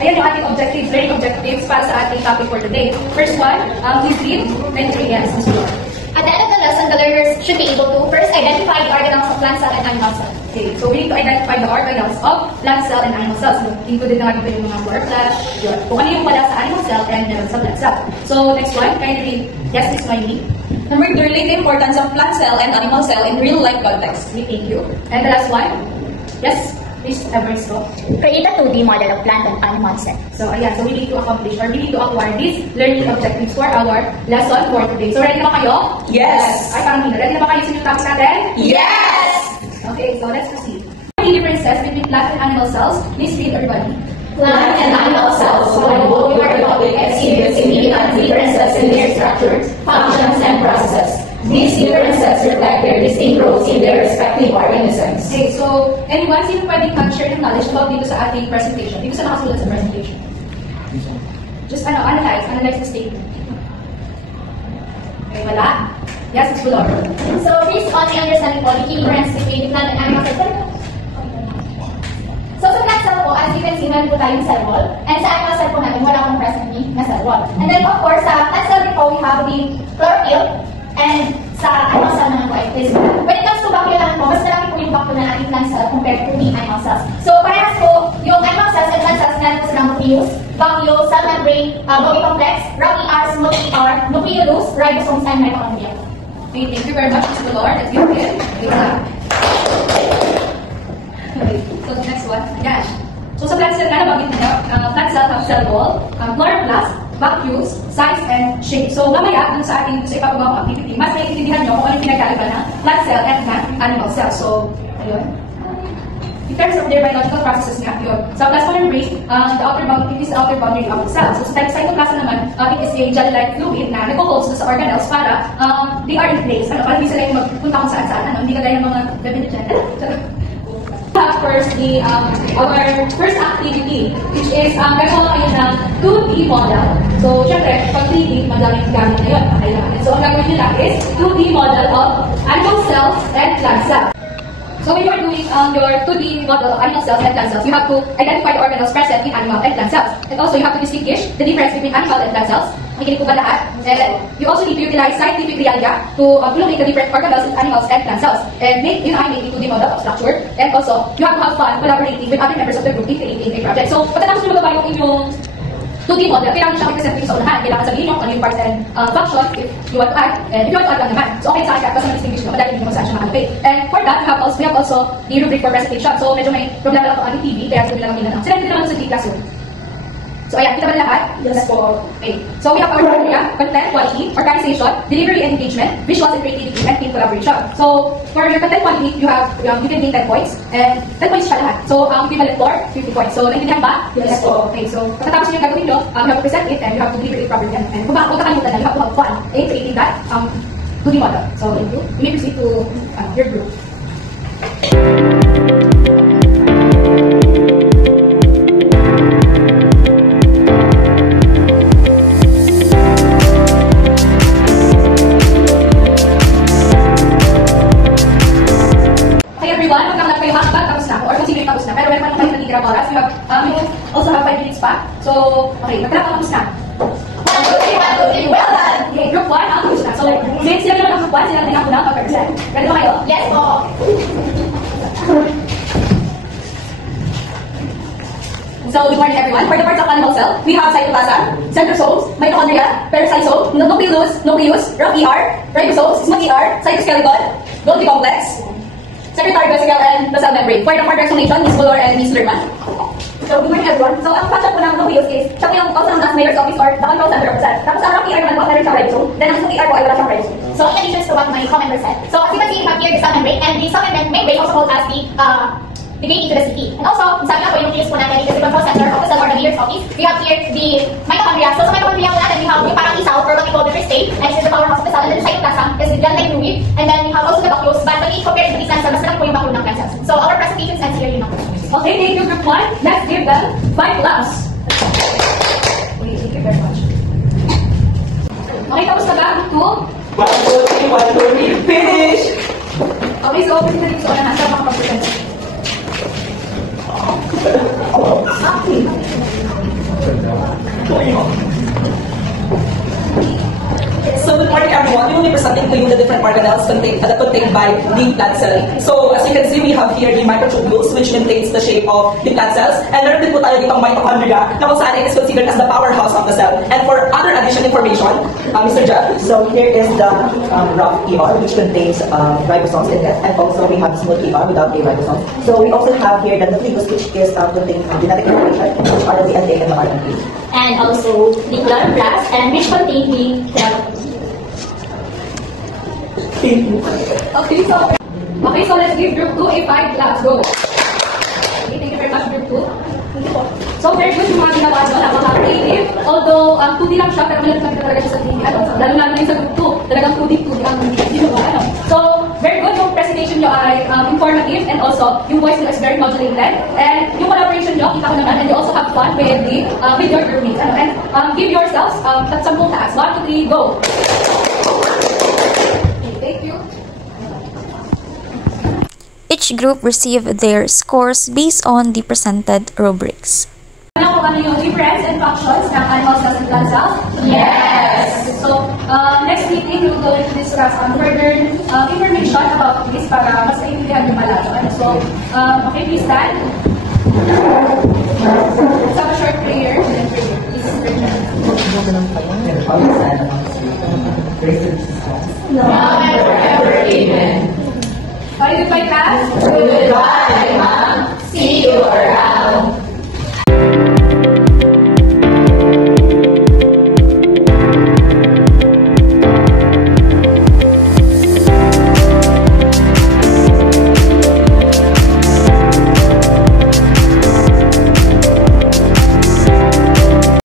ayan yung ating objectives, learning objectives para sa ating topic for today. First one, please read. And 3 yes, At the end of the lesson, the learners should be able to first identify the organelles of plant cell and animal cell. Okay, so we need to identify the organelles of plant cell and animal cells. So, included na dito yung mga chloroplast, yun. Kung ano yung wala sa animal cell and meron sa plant cell. So, next one, can you read? Yes, Miss Miley. Number 2, relate the importance of plant cell and animal cell in real-life context. Okay, thank you. And the last one, yes, please, Everest. Create a 2D model of plant and animal cell. So, ayan, so we need to accomplish or we need to acquire these learning objectives for our lesson for today. So, ready na ba kayo? Yes! Ay, parang hindi. Ready na ba kayo sa new topic natin? Yes! Okay, so let's proceed. Any differences between plant and animal cells? Please read, everybody. Plant and animal cells, when both are developing, experience significant differences in their structures, functions, and processes. These differences reflect their distinct roles in their respective organisms. Okay, so anyone, sino pwedeng mag-share ng knowledge about dito sa ating presentation? Dito sa nakasulat sa presentation. Just analyze the statement. Okay, wala? Yes, it's below. So, based on the understanding po, the key difference between the plant and animal cell. So, sa plant cell po, as you can see, meron po tayong cell wall. And sa animal cell po natin, wala pong presently na cell wall. And then, of course, sa plant cell po, we have the chlorophyll. And sa animal cell naman po ay physical. When it comes to vacuole naman po, mas marami po yung vacuole ng ating plant cell compared to the animal cells. So, parehas po, yung animal cells and plant cells meron po silang nucleus, vacuole, cell membrane, Golgi complex, Rocky R's, nucleolus, ribosomes, and mitochondria. Okay, thank you very much, Mr. Lord. Let's give it. Okay, so the next one, ayan. So sa plant cell, nabanggit niyo, plant cell have cell wall, chloroplast, vacuoles, size, and shape. So mamaya, dun sa ating sa ipapagawang activity, mas naiintindihan nyo kung ano yung pinagkaiba ng plant cell and animal cell. So, ayun. In terms of their biological processes nga, yun. Sa plasma membrane, the outer boundary, it is the outer boundary of the cell. So sa cytoplasm naman, it is a gel-like fluid na nag-holds sa organelles para they are in place. Para hindi sila yung magpunta kung saan-saan. Hindi ka dahil mga gabi dyan. First, our first activity, which is gagawa kayo ng 2D model. So, syempre, pag 3D, madaling gamit na yun. So, ang gagawin nila is 2D model of animal cells and plant cells. So, when you are doing your 2D model of animal cells and plant cells, you have to identify the organelles present in animal and plant cells. And also, you have to distinguish the difference between animal and plant cells. Makinig po ba lahat? And you also need to utilize scientific realia to locate the different organelles in animals and plant cells. And make a 2D model of structure. And also, you have to have fun collaborating with other members of the group in creating a project. So, pagkatapos nyo magawa yung inyong 2D model, kailangan nyo siya i-present sa unahan. Kailangan sabihin nyo kung ano yung parts and functions if you want to add. And if you want to add lang naman. So, okay sa akin kasi ma-distinguish nyo. Madali hindi mo saan siya makalapit. And for that, we have also the rubric for presentation. So, medyo may problema lang po ang TV, kaya hindi lang kami sila hindi naman sa classroom. So, ayan, kita ba na lahat? Yes po. Okay. So, we have our criteria, content, quality, organization, delivery and engagement, visuals and creativity, and team collaboration. So, for your content quality, you can gain 10 points, and 10 points siya lahat. So, equivalent for 50 points. So, naintindihan ba? Yes po. Okay, so, pagkatapos nyo yung gagawin nyo, you have to present it, and you have to deliver it properly. And kung kakalimutan na, you have to have fun in creating that 2D model. So, thank you. You may proceed to your group. You also have 5 minutes pa. So, okay, magkakapos na. 1, 2, 3, 1, 2, 3, well done! Okay, group 1, tapos na. So, since sila naman ang group 1, sila din ang unang pag-present. Ready ba kayo? Yes po! So, good morning everyone. For the parts of animal cell, we have cytoplasm, centrosomes, mitochondria, peroxisome, nucleus, rough ER, ribosomes, smooth ER, cytoskeleton, Golgi complex, secretory vesicle, and the cell membrane. For the further explanation, Ms. Bolor and Ms. Lerman. So, good morning everyone. So, ang function po ng nucleus is, siya po yung also known as mayor's office or the control center of the cell. Tapos ang rough ER naman po, meron siyang ribosome. Then ang smooth ER po ay wala siyang ribosome. So, in addition to what my comment said. So, as you can see, we have here the cell membrane, and the cell membrane also holds as the gate into the city. And also, sabi nga po yung nucleus po natin is the control center of the cell or the mayor's office. We have here the mitochondria. So, sa mitochondria po natin, we have yung parang isaw or what we call the first stage, and this is the powerhouse of the cell, and then the cytoplasm is the gel-like fluid, and then we have also the vacuoles, but when we compare it to the plant cell, mas malaki po yung vacuole ng plant cells. So, our presentation ends here yung Okay, thank you group 1. Let's give them 5 claps. Okay, thank you very much. Okay, tapos na ba? Group 2? 1, 2, 3, 1, 2, 3, finish! Okay, so open na rin sa unahan sa mga pag-present. Okay. include the different organelles contained by the plant cell. So as you can see, we have here the microtubules, which maintains the shape of the plant cells. And meron din po tayo ditong mitochondria, na kung saan it is considered as the powerhouse of the cell. And for other additional information, Mr. Jeff. So here is the rough ER, which contains ribosomes in it, and also we have smooth ER without the ribosomes. So we also have here the nucleus, which is containing genetic information, which are the DNA and the RNA. And also the chloroplast, and which contain the Okay, so let's give group 2 a 5 claps. Go. Okay, thank you very much, group 2. So very good yung mga ginawa nyo, napaka-creative. Although 2D lang siya, pero malapit talaga siya sa 3D. Lalo na yung sa group 2, talagang 2D ang ginawa. So very good yung presentation nyo ay informative, and also yung voice nyo is very modulated. And yung collaboration nyo, kita ko naman, and you also have fun with your groupmates. And give yourselves 10 tasks. 1, 2, 3, go. Thank you. Each group received their scores based on the presented rubrics. Now, kung ano yung difference and functions ng animal cells and plant cells? Yes! So, next meeting, we're going to discuss further information about this para mas maintindihan nyo malalo. So, okay, please stand. Let's have a short prayer. No.